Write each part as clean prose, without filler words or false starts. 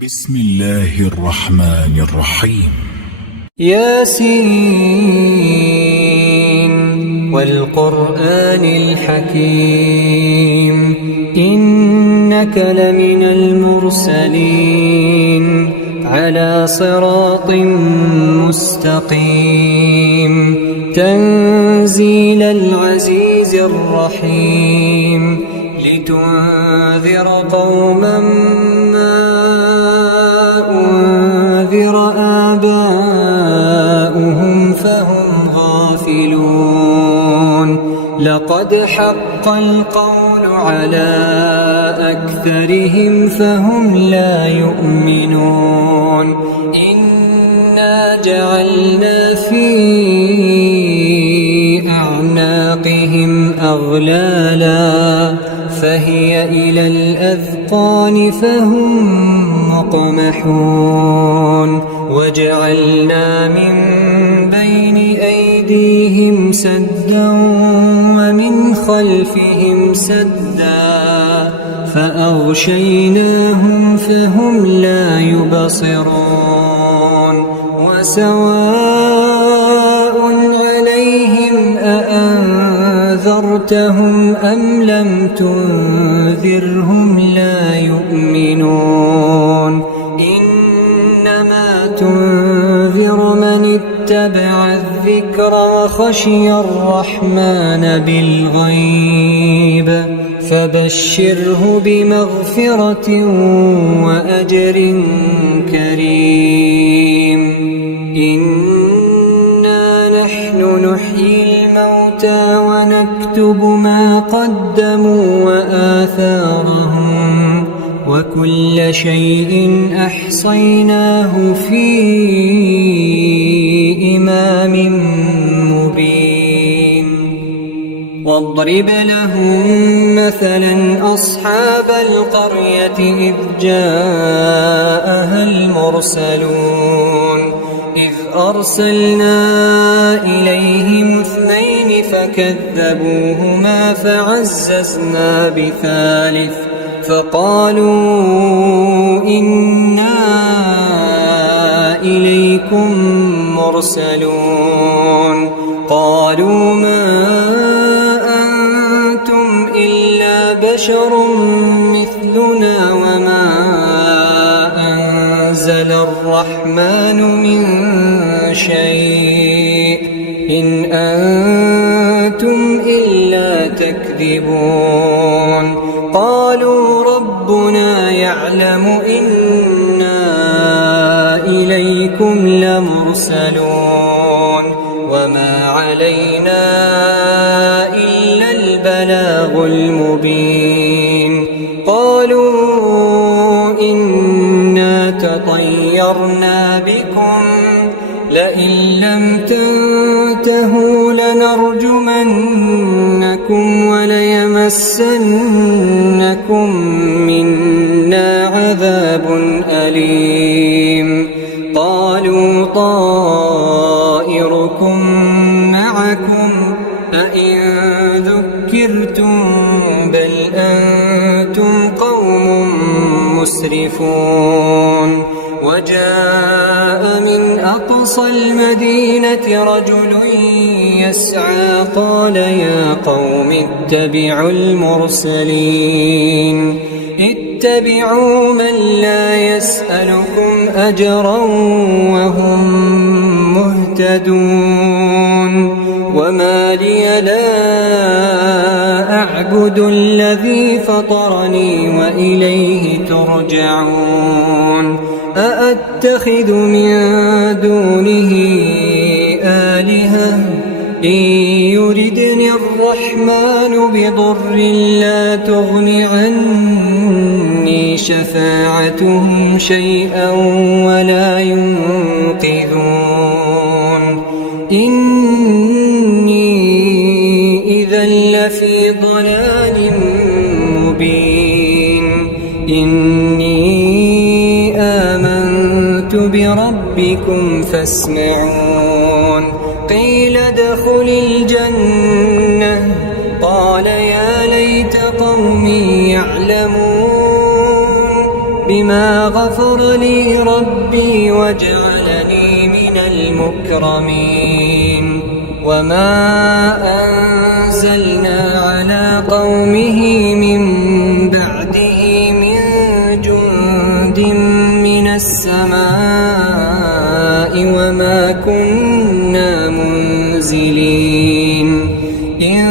بسم الله الرحمن الرحيم. ياسين والقرآن الحكيم إنك لمن المرسلين على صراط مستقيم تنزيل العزيز الرحيم لتنذر قوما ما أنذر آباؤهم فهم غافلون لقد حق القول على أكثرهم فهم لا يؤمنون إنا جعلنا في أعناقهم أغلالا فهي إلى الأذقان فهم مقمحون وجعلنا من بين أيديهم سدا ومن خلفهم سدا فأغشيناهم فهم لا يبصرون وسواء عليهم أأنذرتهم أم لم تنذرهم لا يؤمنون إنما تنذر من اتبع الذكر وخشي الرحمن بالغيب فبشره بمغفرة وأجر كريم إنا نحن نحيي الموتى ونكتب ما قدموا وآثارهم وكل شيء أحصيناه في إمام مبين واضرب لهم مثلا أصحاب القرية إذ جاءها المرسلون إذ أرسلنا إليهم 2 فكذبوهما فعززنا بثالث فقالوا إنا إليكم مرسلون قالوا ما أنتم إلا بشر مثلنا وما أنزل الرحمن من شيء إن أنتم إلا تكذبون قالوا ربنا يعلم إنا إليكم لمرسلون وما علينا إلا البلاغ المبين قالوا إنا تطيرنا بكم لئن لم تنتهوا لنرجمنكم وليمسنكم منا عذاب أليم قالوا طائركم معكم أئن ذكرتم بل أنتم قوم مسرفون وجاء من أقصى المدينة رجل يسعى قال يا قوم اتبعوا المرسلين اتبعوا من لا يسألكم أجرا وهم مهتدون وما لي لا أعبد الذي فطرني وإليه ترجعون أأتخذ من دونه آلهة إن يردني الرحمن بضر لا تغن عني شفاعتهم شيئا ولا ينقذون إني إذا لفي ضلال مبين إني آمنت بربكم فاسمعون قيل ادخل الجنة قال يا ليت قومي يعلمون بما غفر لي ربي وجعلني من المكرمين. وما أنزلنا على قومه من بعده من جند من السماء وما كنا منزلين. إن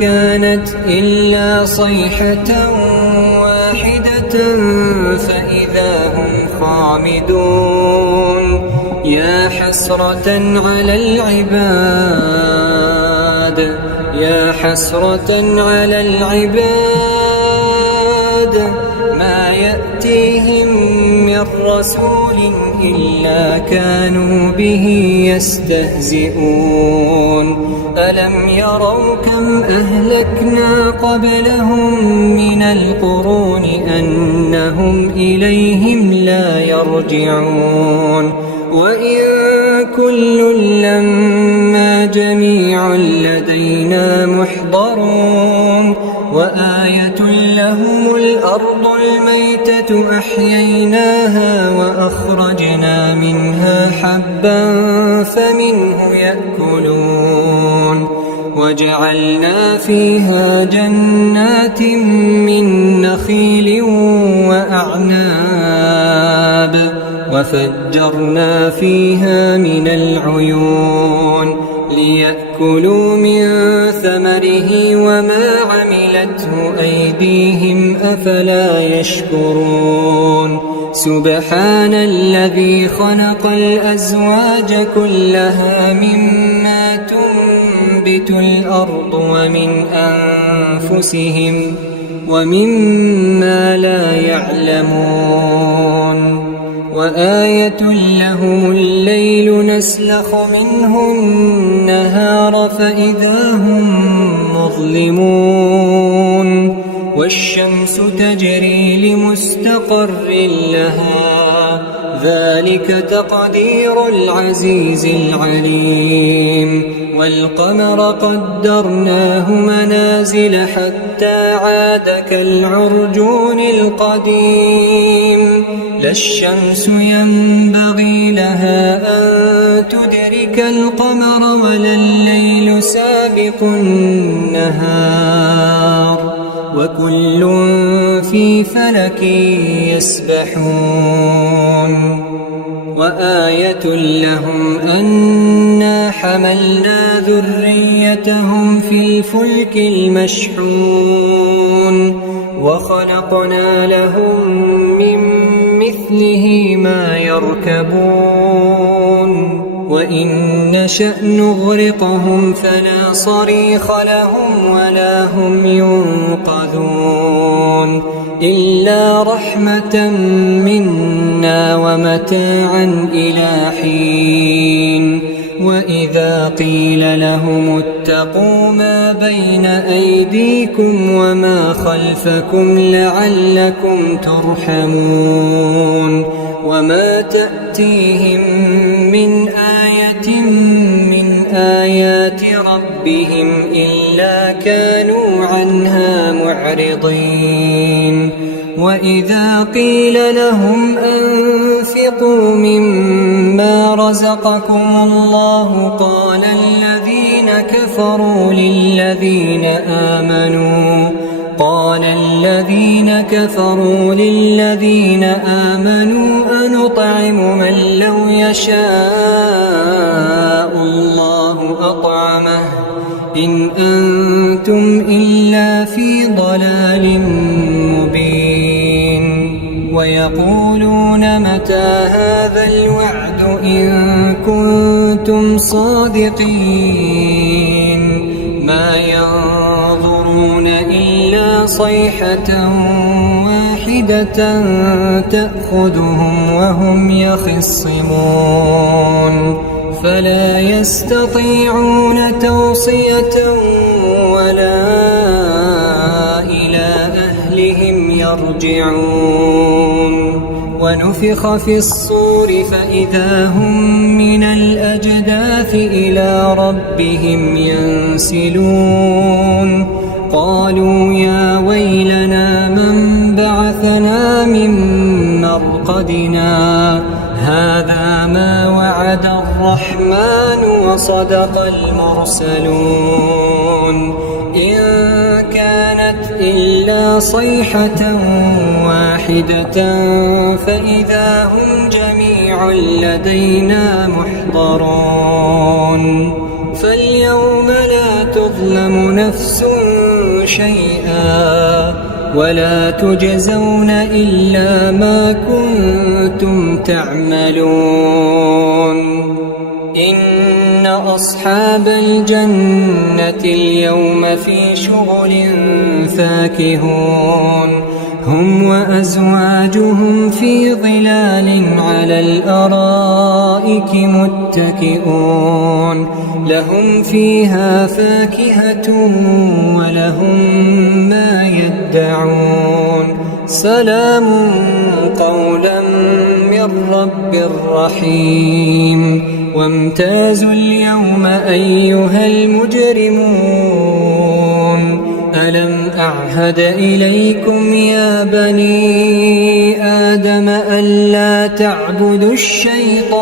كانت إلا صيحة واحدة فإذا هم خامدون. يا حسرة على العباد، يا حسرة على العباد، ما يأتيهم من رسول إلا كانوا به يستهزئون. ألم يروا كم أهلكنا قبلهم من القرون أنهم إليهم لا يرجعون. وإن كل لما جميع لدينا محضرون. وآية لهم الأرض الميتة أحييناها وأخرجنا منها حبا فمنه يأكلون. وجعلنا فيها جنات من نخيل وأعناب وفجرنا فيها من العيون ليأكلوا من ثمره وما عملته أيديهم أفلا يشكرون. سبحان الذي خلق الأزواج كلها مما تنبت الأرض ومن أنفسهم ومما لا يعلمون. وآية لهم الليل نسلخ منه النهار فإذا هم مظلمون. والشمس تجري لمستقر لها ذلك تقدير العزيز العليم. والقمر قدرناه منازل حتى عاد كالعرجون القديم. لا الشمس ينبغي لها أن تدرك القمر ولا الليل سابق النهار وكل في فلك يسبحون. وآية لهم أنا حملنا ذريتهم في الفلك المشحون وخلقنا لهم من مثله ما يركبون. وإن نشأ نغرقهم فلا صريخ لهم ولا هم ينقذون إلا رحمة منا ومتاعا إلى حين. وإذا قيل لهم اتقوا ما بين أيديكم وما خلفكم لعلكم ترحمون. وما تأتيهم من آية من آيات ربهم إلا كانوا عنها معرضين. وإذا قيل لهم أنفقوا مما رزقكم الله قال الذين كفروا للذين آمنوا أنطعم من لو يشاء الله أطعمه إن أنتم إلا في ضلال مبين. ويقولون متى هذا الوعد إن كنتم صادقين. ما ينظرون إلا صيحة واحدة تأخذهم وهم يخصمون فلا يستطيعون توصية ولا إلى أهلهم يرجعون. ونفخ في الصور فإذا هم من الأجداث إلى ربهم ينسلون. قالوا يا ويلنا من بعثنا من مرقدنا هذا ما وعد الرحمن وصدق المرسلون إن كانت إلا صيحة واحدة فإذا هم جميع لدينا محضرون فاليوم لا تظلم نفس شيئا ولا تجزون إلا ما كنتم تعملون إن أصحاب الجنة اليوم في شغل فاكهون هم وأزواجهم في ظلال على الأرائك متكئون لهم فيها فاكهة ولهم ما يدعون سلام قولا من رب رحيم وامتازوا اليوم أيها المجرمون ألم أعهد إليكم يا بني آدم ألا تعبدوا الشيطان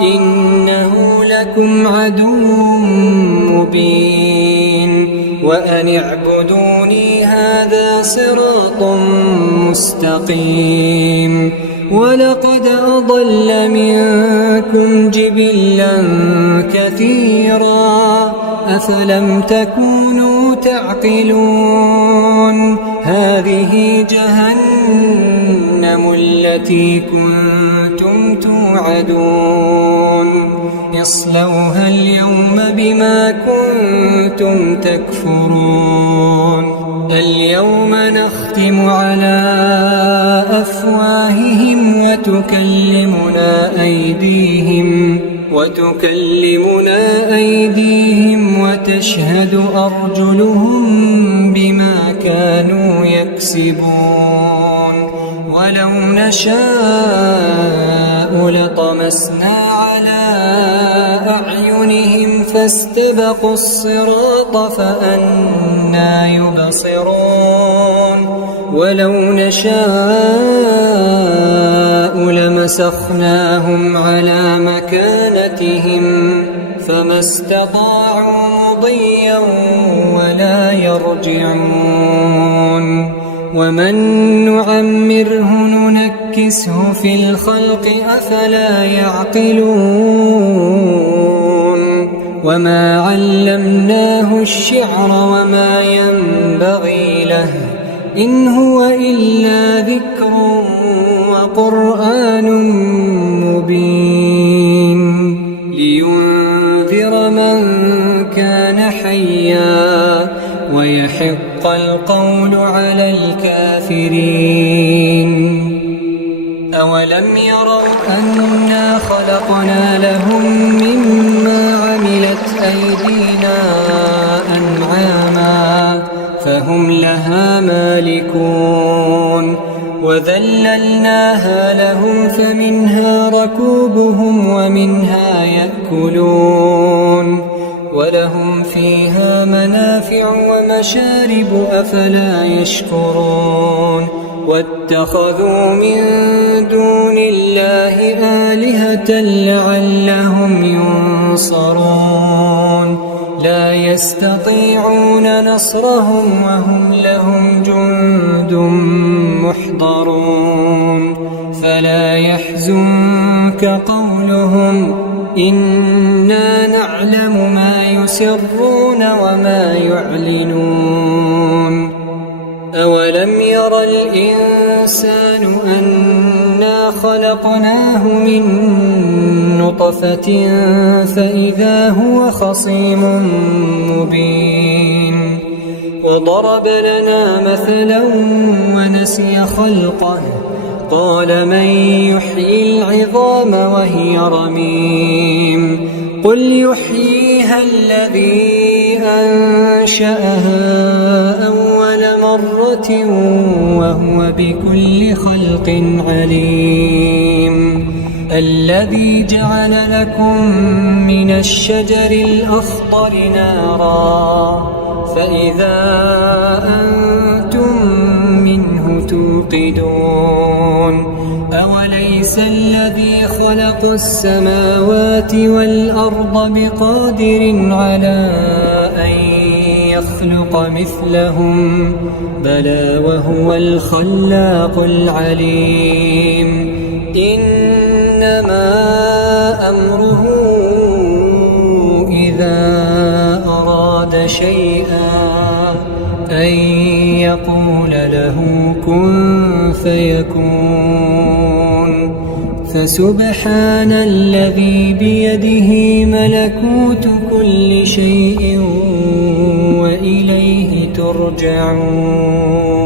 إنه لكم عدو مبين وأن اعبدوني هذا صراط مستقيم ولقد أضل منكم جبلا كثيرا أفلم تكونوا تعقلون هذه جهنم التي كنتم توعدون اصلوها اليوم بما كنتم تكفرون اليوم نختم على أفواههم وتكلمنا أيديهم وتشهد أرجلهم بما كانوا يكسبون ولو نشاء لطمسنا على أعينهم فاستبقوا الصراط فأنى يبصرون ولو نشاء لمسخناهم على مكانتهم فما استطاعوا مضيا ولا يرجعون ومن نعمره ننكسه في الخلق أفلا يعقلون وما علمناه الشعر وما ينبغي له إن هو إلا ذكر وقرآن مبين لينذر من كان حيا ويحق القول على الكافرين أولم يروا أنا خلقنا لهم مما عملت أيدينا أنعاما فهم لها مالكون وذللناها لهم فمنها ركوبهم ومنها يأكلون ولهم فيها منافع ومشارب أفلا يشكرون واتخذوا من دون الله آلهة لعلهم ينصرون لا يستطيعون نصرهم وهم لهم جند محضرون فلا يحزنك قولهم إنا نعلم ما يسرون وما يعلنون أولم ير الإنسان أنا خلقناه من نطفة فإذا هو خصيم مبين وضرب لنا مثلا ونسي خلقه قال من يحيي العظام وهي رميم قل يحييها الذي أنشأها أول مرة وهو بكل خلق عليم الذي جعل لكم من الشجر الأخضر نارا فإذا أنتم توقدون أوليس الذي خلق السماوات والأرض بقادر على أن يخلق مثلهم بلى وهو الخلاق العليم إنما أمره إذا أراد شيئا أن يقول له كن فيكون فسبحان الذي بيده ملكوت كل شيء وإليه ترجعون